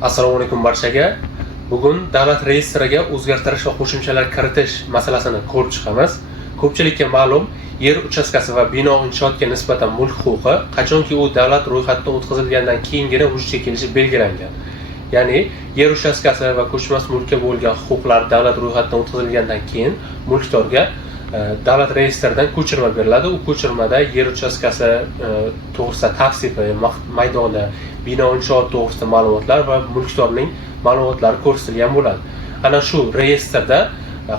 Assalomu alaykum barchaga. Bugun davlat reyestriga o'zgartirish va qo'shimchalar kiritish masalasini ko'rib chiqamiz. Ko'pchilikka ma'lum, yer uchastkasi va bino inshootga nisbatan mulk huquqi qachonki u davlat ro'yxatidan o'tkazilgandan keyingina vujudga kelishi belgilangan. Ya'ni yer uchastkasi va ko'chmas mulkka bo'lgan huquqlar davlat ro'yxatidan o'tkazilgandan keyin mulkdorga davlat reyestridan ko'chirma beriladi. U ko'chirmada yer uchastkasi to'g'risida tavsifi, maydoni, bino inshoot to'g'risida ma'lumotlar va mulkdorning ma'lumotlari ko'rsatilgan bo'ladi. Ana shu reyestrda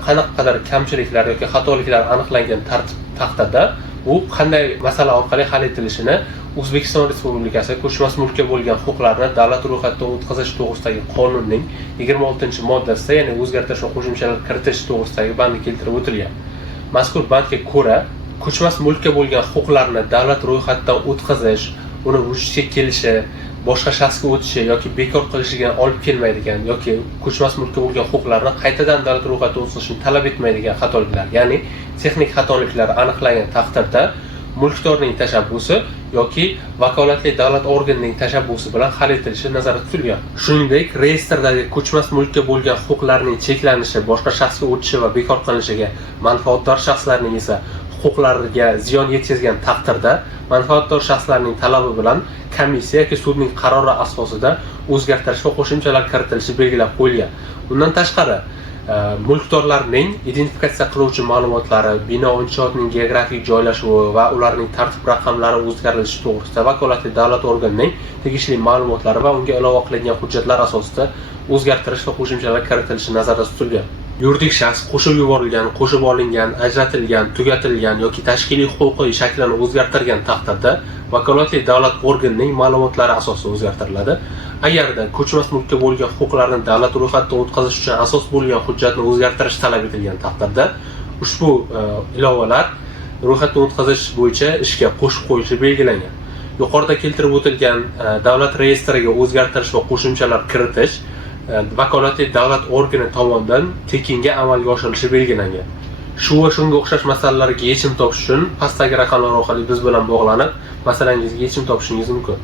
qanaqadir kamchiliklar yoki xatoliklar aniqlangan taqdirda u qanday masala orqali hal etilishini O'zbekiston Respublikasi ko'chmas mulkka bo'lgan huquqlarni davlat ro'yxatidan o'tkazish to'g'risidagi qonunning 26-moddasida, ya'ni o'zgartirish va qo'shimchalar kiritish to'g'risidagi bandni keltirib o'tilgan. Mazkur bandga ko'ra, ko'chmas mulkka bo'lgan huquqlarni davlat ro'yxatidan o'tkazish, uni vujudga kelishi, boshqa shaxsga o'tishi yoki bekor qilishiga olib kelmaydigan yoki ko'chmas mulkka bo'lgan huquqlarni qaytadan davlat ro'yxatidan o'tkazishni talab etmaydigan xatoliklar, ya'ni texnik xatoliklar aniqlangan taqdirda mulkdorning tashabbusi yoki vakolatli davlat organining tashabbusi bilan hal etilishi nazarda tutilgan. Shuningdek, reyestrdagi ko'chmas mulkka bo'lgan huquqlarning cheklanishi, boshqa shaxsga o'tishi va bekor qilinishiga manfaatdor shaxslarning esa huquqlariga ziyon yetkazgan taqdirda manfaatdor shaxslarning talabi bilan komissiya yoki sudning qarori asosida o'zgartirish va qo'shimchalar kiritilishi belgilab qo'yilgan. Undan tashqari, mulkdorlarning identifikatsiya qiluvchi ma'lumotlari, bino inshootning geografik joylashuvi va ularning tartib raqamlari o'zgartirishi to'g'risida vakolatli davlat organining tegishli ma'lumotlari va unga ilova qilingan hujjatlar asosida o'zgartirish va qo'shimchalar kiritilishi nazarda tutilgan. Yuridik shaxs qo'shib yuborilgan, qo'shib olingan, ajratilgan, tugatilgan yoki tashkiliy huquqiy shaklini o'zgartirgan taqdirda vakolatli davlat organining ma'lumotlari asosida o'zgartiriladi. Agarda ko'chmas mulkka bo'lgan huquqlarni davlat ro'yxatidan o'tkazish uchun asos bo'lgan hujjatni o'zgartirish talab etilgan taqdirda ushbu ilovalar ro'yxatdan o'tkazish bo'yicha ishga qo'shib qo'yilishi belgilangan. Yuqorida keltirib o'tilgan davlat reyestriga o'zgartirish va qo'shimchalar kiritish vakolatli davlat organi tomonidan tekinga amalga oshirilishi belgilangan. Shu va shunga o'xshash masalalarga yechim topish uchun pastdagi raqamlar orqali biz bilan bog'lanib, masalangizga yechim topishingiz mumkin.